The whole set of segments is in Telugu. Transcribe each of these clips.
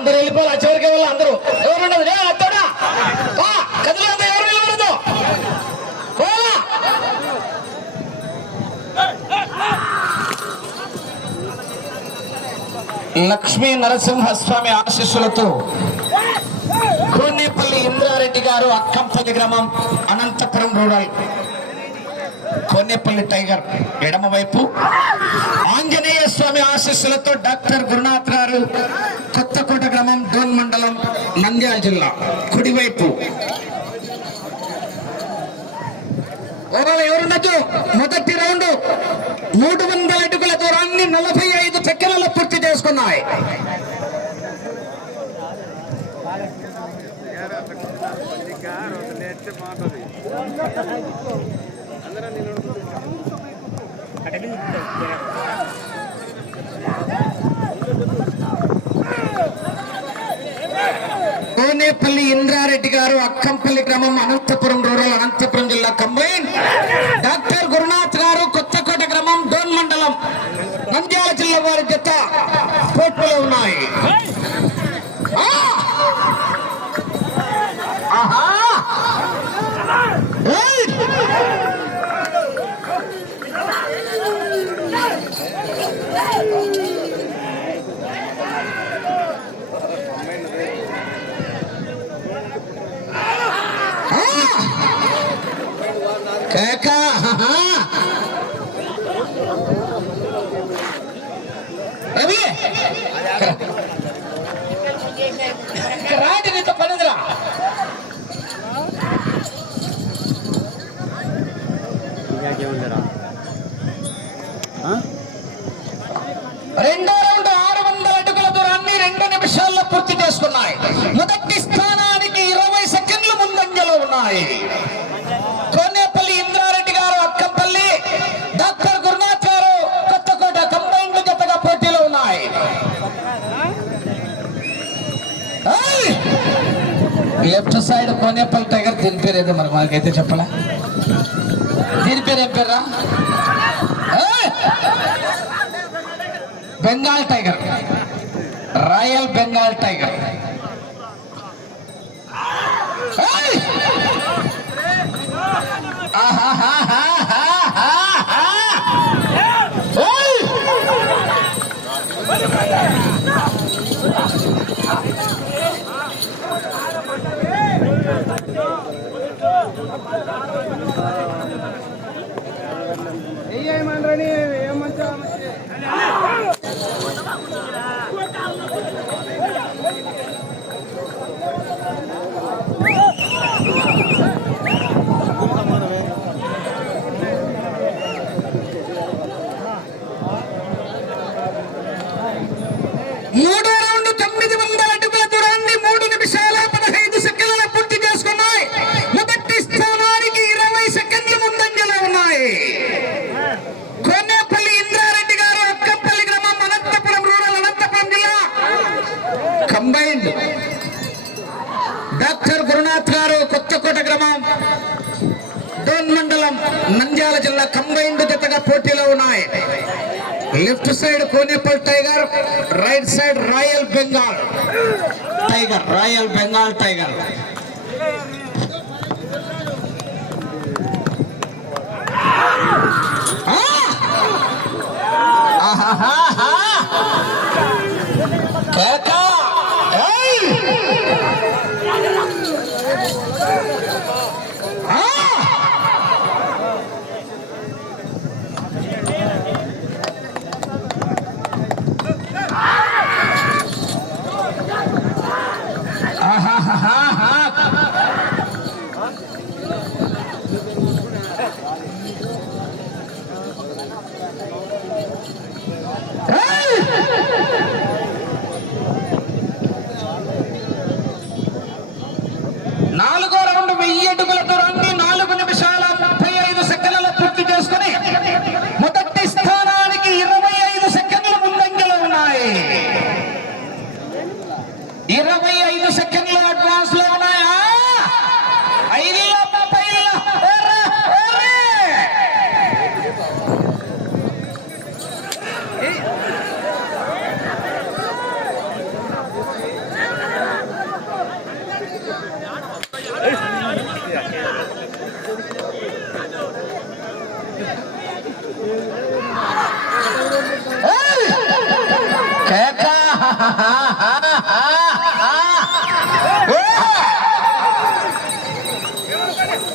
అందరు వెళ్ళిపోవాలి. చివరికి వెళ్ళాలి అందరూ. ఎవరు ఉండదు? రే అత్తడా కదిలి అంతా ఎవరు నిలబడదు పోలా లక్ష్మీ నరసింహస్వామి ఆశీస్సులతో కోనేపల్లి ఇంద్రారెడ్డి గారు అక్కంపల్లి గ్రామం అనంతపురం రూరల్. కోనేపల్లి టైగర్ ఎడమ వైపు. ఆంజనేయ స్వామి ఆశీస్సులతో డాక్టర్ గురునాథ్ గారు కొత్తకోట గ్రామం డోన్ మండలం నంద్యాల జిల్లా కుడివైపు. ఓవరాల్ మొదటి రౌండ్ మూడు వందల అడుగుల దూరాన్ని నలభై ఐదు సెకండ్లలో పూర్తి చేసుకున్నాయి. కోనేపల్లి ఇంద్రారెడ్డి గారు అక్కంపల్లి గ్రామం అనంతపురం రూరల్ అనంతపురం జిల్లా కంబైన్. డాక్టర్ గురునాథ్ గారు కొత్తకోట గ్రామం డోన్ మండలం. నంద్యాల జిల్లా వారి జత పోటీలో ఉన్నాయి ఆ! ఆహా! ఏయ్! ఆ! కేక ఆహా! రవి రాజు నీతో పనిదిరా రెండో రౌండ్ ఆరు వందల అడుగుల దూరాన్ని రెండు నిమిషాల్లో పూర్తి చేసుకున్నాయి. మొదటి స్థానానికి ఇరవై సెకండ్లు ముందంజలో ఉన్నాయి. కోనేపల్లి ఇంద్రారెడ్డి గారు అక్కంపల్లి. డాక్టర్ గురునాథ్ గారు కొత్తకోట కంబైన్డ్ జతగా పోటీలో ఉన్నాయి. లెఫ్ట్ సైడ్ కోనేపల్లి టైగర్ దీని పేరు ఏదో మరి మనకైతే చెప్పలే? దీని పేరు ఏం పేరా Bengal tiger royal Bengal tiger Left side కోనేపల్ tiger right side royal Bengal tiger royal Bengal tiger ఆ!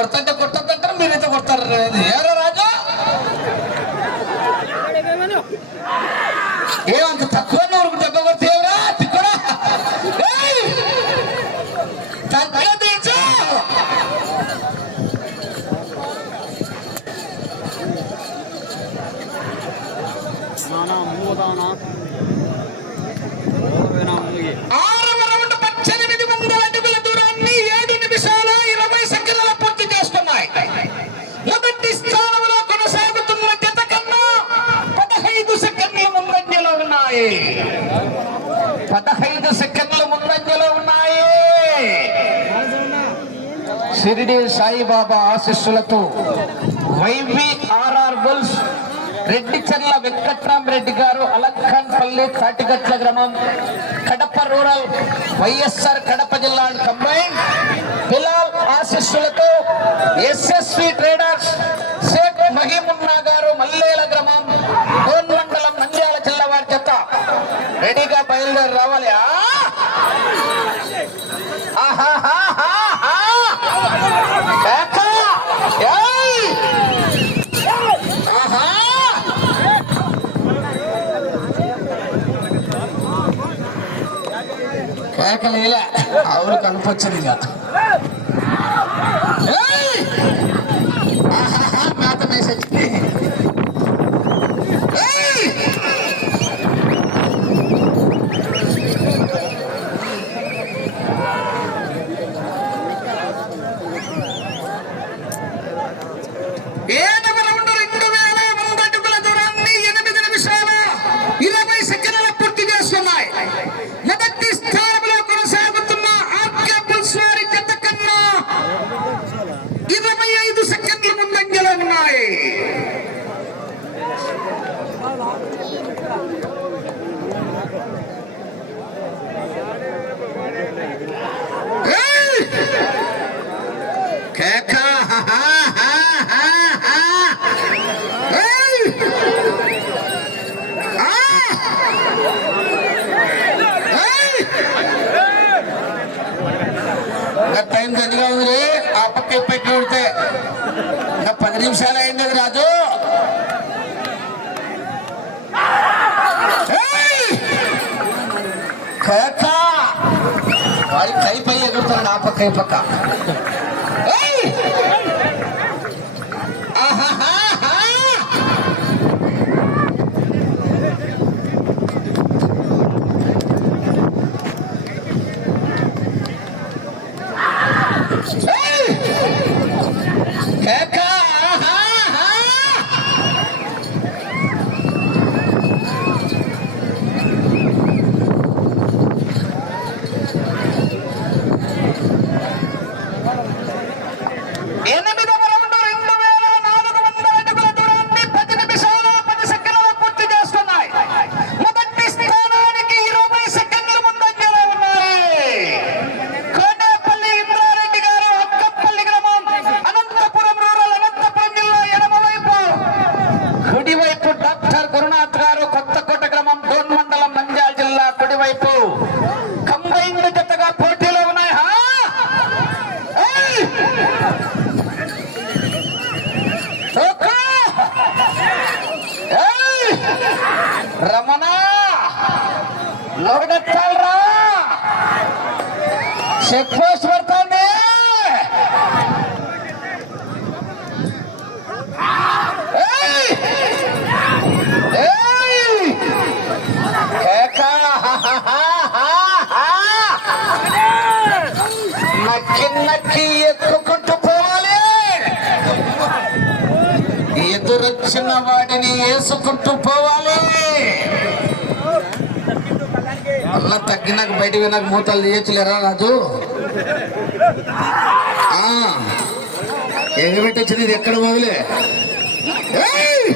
కొడతంటే కొట్టద్దంటారు? మీరైతే కొడతారు? ఏరా సిరిడి సాయిబాబా ఆశీస్సులతో వైవిఆర్ఆర్ బుల్స్ వెంకట్రామ్ వెంకట్రామరెడ్డి గారు అలక్కన్ పల్లి తాటిగట్ల గ్రామం కడప రూరల్ వైఎస్ఆర్ కడప జిల్లా కంబైన్. బిలాల్ ఆశిస్సులతో ఎస్ఎస్వి ట్రేడర్స్ షేక్ మహీమున్నా గారు మల్లేల గ్రామం కోన్ మండలం నంద్యాల జిల్లా వారి చెత్త. రెడీగా బయలుదేరి రావాలి. ఆహాహా! கேட்கலையில அவருக்கு அனுப்பிச்சிருங்க కేక వారి కైపై ఎగురుతాడు ఆ పక్క ఈ పక్క. చెక్ పోస్ట్ పడుతుంది నక్కి నక్కి ఎక్కుకుంటూ పోవాలి. ఎదురొచ్చిన వాడిని వేసుకుంటూ పోవాలి. అలా తగ్గినాక బయటికి నాకు మూతలు తీయచ్చులేరా రాజు? ఎగబెట్టి వచ్చింది? ఇది ఎక్కడ మొదలే ఏయ్!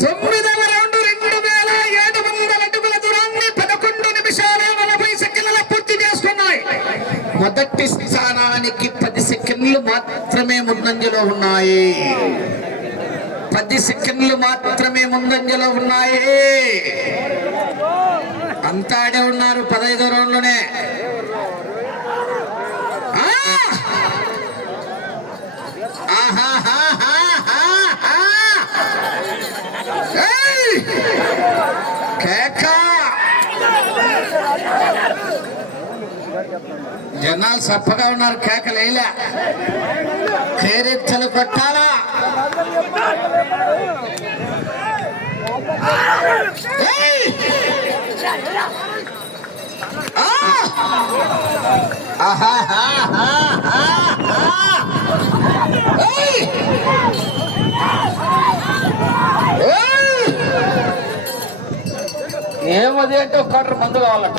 తొమ్మిదవ రౌండ్ రెండు వేల ఏడు వందల అడుగుల దూరాన్ని పదకొండు నిమిషాల నలభై సెకండ్ల పూర్తి చేసుకున్నాయి మొదటి స్థానానికి పది సెకండ్లు మాత్రమే ముందంజలో ఉన్నాయి. పది సెకండ్లు మాత్రమే ముందంజలో ఉన్నాయి. అంతా ఆడే ఉన్నారు పదహైదో రౌండ్లోనే. ఆ! కేక! జనాలు సప్పగా ఉన్నారు కేకలేలా కేరెచ్చలు కొట్టాలా? ఏమది అంటే ఒక మందు కావాలట.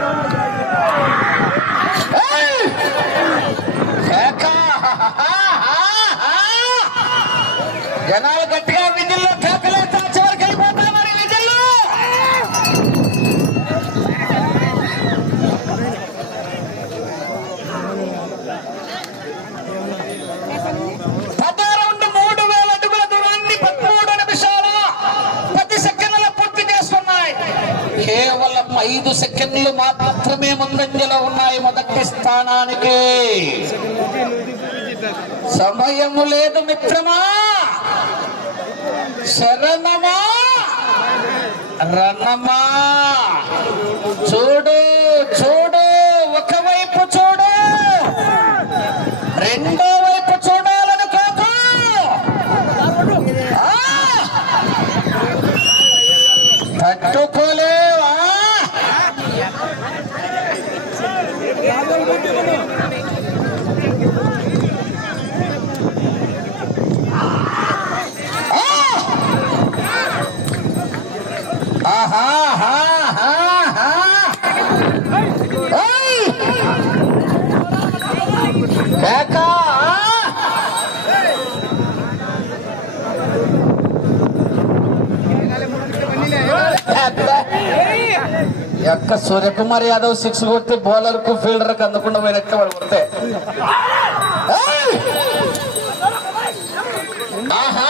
సమయము లేదు మిత్రమా? శరణమా? రణమా? చూడు ఒకవైపు చూడు రెండో వైపు చూడాలని కాదు ఆ! తట్టుకోలేవా ఆ! ఆహా హా హా హా ఏయ్! కేక! ఎక్క సూర్యకుమార్ యాదవ్ సిక్స్ కొడితే బౌలర్కు ఫీల్డర్కు అందకుండా పోయినట్టు వాడు కొడితే ఏయ్! ఆహా!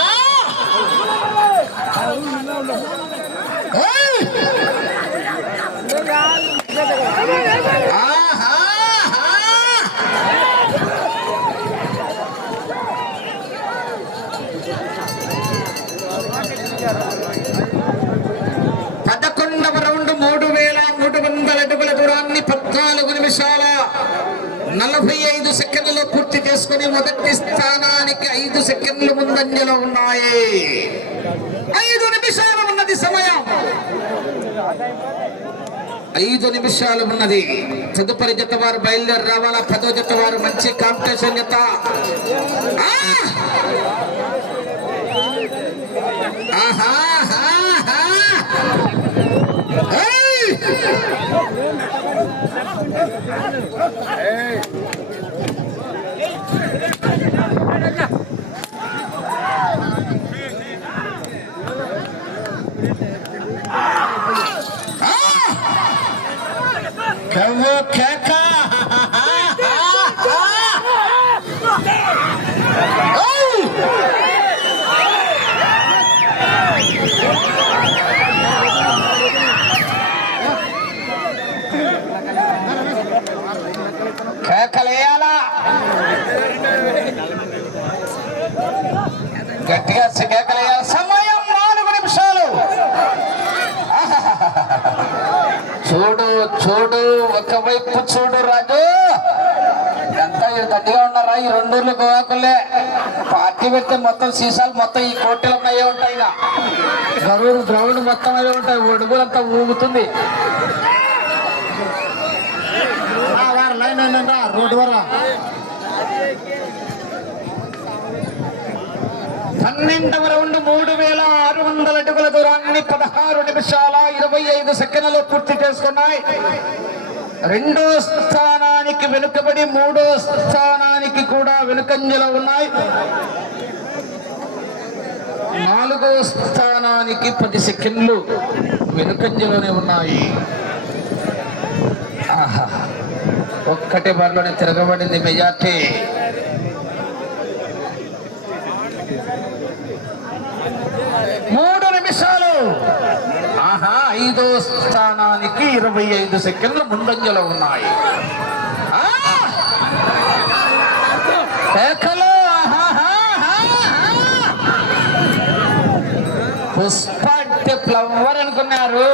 ఏయ్! ఆహా! పదకొండవ రౌండ్ మూడు వేల మూడు వందల అడుగుల దూరాన్ని పద్నాలుగు నిమిషాల నలభై ఐదు సెకండ్లు పూర్తి చేసుకుని మొదటి స్థానానికి ఐదు సెకండ్లు ముందంజలో ఉన్నాయి. ఐదు నిమిషాలు ఉన్నది సమయం. ఐదు నిమిషాలు ఉన్నది. తదుపరి జత వారు బయలుదేరి రావాలా? పదో జత వారు మంచి కాంపిటీషన్ జత. ఆహా ఆహాహాహా! ఏయ్! ఆ! కవ్వు కేక! ఏయ్! చూడు ఒకవైపు చూడు రాజు ఎంత దండిగా ఉన్నారా ఈ రెండు ఊర్లు గోవాకులే. పార్టీ పెడితే మొత్తం సీసాలు మొత్తం ఈ కోటెలు అయ్యే ఉంటాయి ఇక గరువులు గ్రౌండ్ మొత్తం అయ్యే ఉంటాయి. ఒడుగులంతా ఊగుతుంది. లైన్ రోడ్డు వర. పన్నెండవ రౌండ్ మూడు వేల ఆరు వందల అడుగుల దూరాన్ని పదహారు నిమిషాల ఇరవై ఐదు సెకండ్లలో పూర్తి చేసుకున్నాయి. రెండో స్థానానికి వెనుకబడి మూడో స్థానానికి కూడా వెనుకంజలో ఉన్నాయి. నాలుగో స్థానానికి పది సెకండ్లు వెనుకంజలోనే ఉన్నాయి. ఆహా. ఒక్కటి బార్లోనే తిరగబడింది మెజార్టీ మూడు నిమిషాలు ఆహా ఐదో స్థానానికి ఇరవై ఐదు సెకండ్లు ముందంజలో ఉన్నాయి. పుష్ప అంటే ఫ్లవర్ అనుకున్నారు.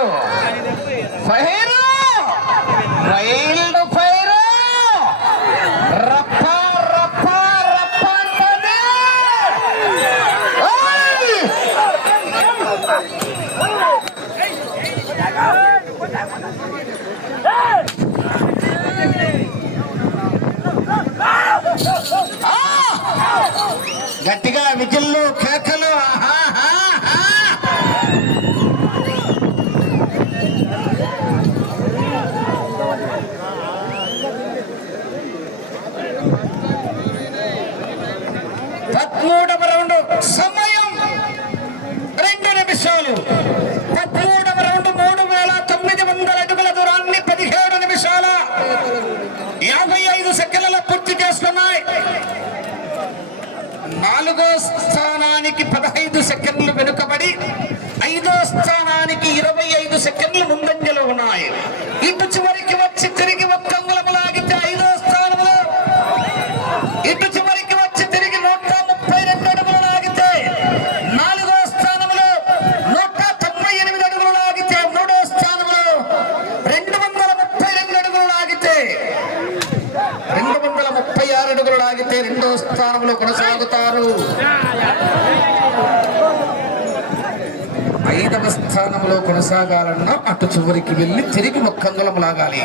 గట్టిగా విజిల్లు కేక ఆహాహాహా! పదమూడవ రౌండ్ సమయం రెండు నిమిషాలు పదమూడవ రౌండ్ మూడు వేల తొమ్మిది వందల అడుగుల దూరాన్ని పదిహేడు నిమిషాల యాభై ఐదు సెకండ్లలో పూర్తి చేసుకున్నాయి నాలుగో స్థానానికి పదహైదు సెకండ్లు వెనుకబడి ఐదో స్థానానికి ఇరవై ఐదు సెకండ్లు ముందంజలో ఉన్నాయి. ఇటు చివరి వచ్చి తిరిగి ఒక్క అంగుళము లాగితే ఐదో స్థానంలో ఇటు చివరికి వచ్చి తిరిగి నూట ముప్పై రెండు అడుగులు లాగితే నాలుగో స్థానంలో నూట తొంభై ఎనిమిది అడుగులు లాగితే మూడో స్థానంలో రెండు వందల ముప్పై రెండు అడుగులు లాగితే రెండు వందల ముప్పై ఆరు అడుగులు లాగితే రెండో స్థానంలో కొనసాగుతారు ఐదవ స్థానంలో కొనసాగాలన్నా అటు చివరికి వెళ్ళి తిరిగి ఒక్క లాగాలి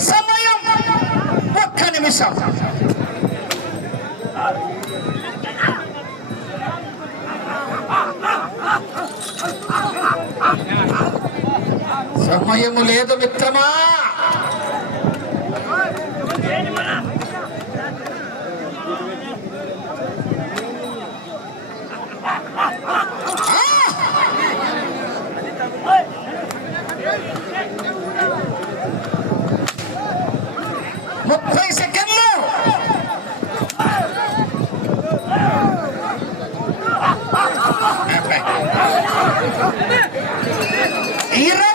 సమయం ఒక్క నిమిషం. సమయము లేదు మిత్రమా! Irre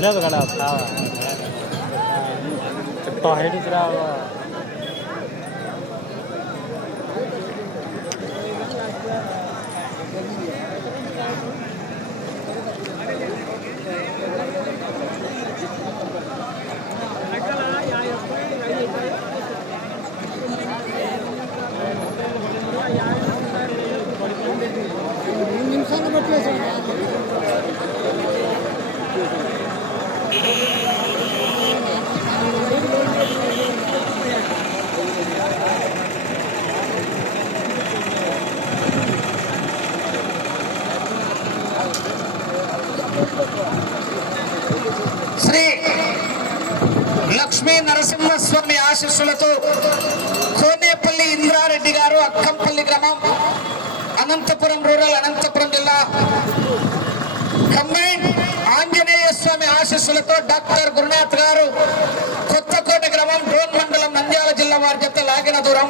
दुसऱ्याच गडा टॉयलेट दुसरा ನಿಮಿಷ ಬಟ್ಟೆ శ్రీ లక్ష్మీ నరసింహస్వామి ఆశీస్సులతో కోనేపల్లి ఇంద్రారెడ్డి గారు అక్కంపల్లి గ్రామం అనంతపురం రూరల్ అనంతపురం జిల్లా. కంబైన్ ఆశీస్సులతో డాక్టర్ గురునాథ్ గారు కొత్తకోట గ్రామం డ్రోన్ మండలం నంద్యాల జిల్లా వారి జత లాగిన దూరం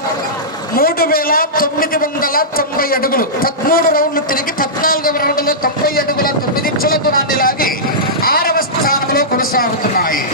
మూడు వేల తొమ్మిది వందల తొంభై అడుగులు. పదమూడు రౌండ్లు తిరిగి పద్నాలుగవ రౌండ్లో తొంభై అడుగుల తొమ్మిది ఇంచుల దూరాన్ని లాగి ఆరవ స్థానంలో కొనసాగుతున్నాయి.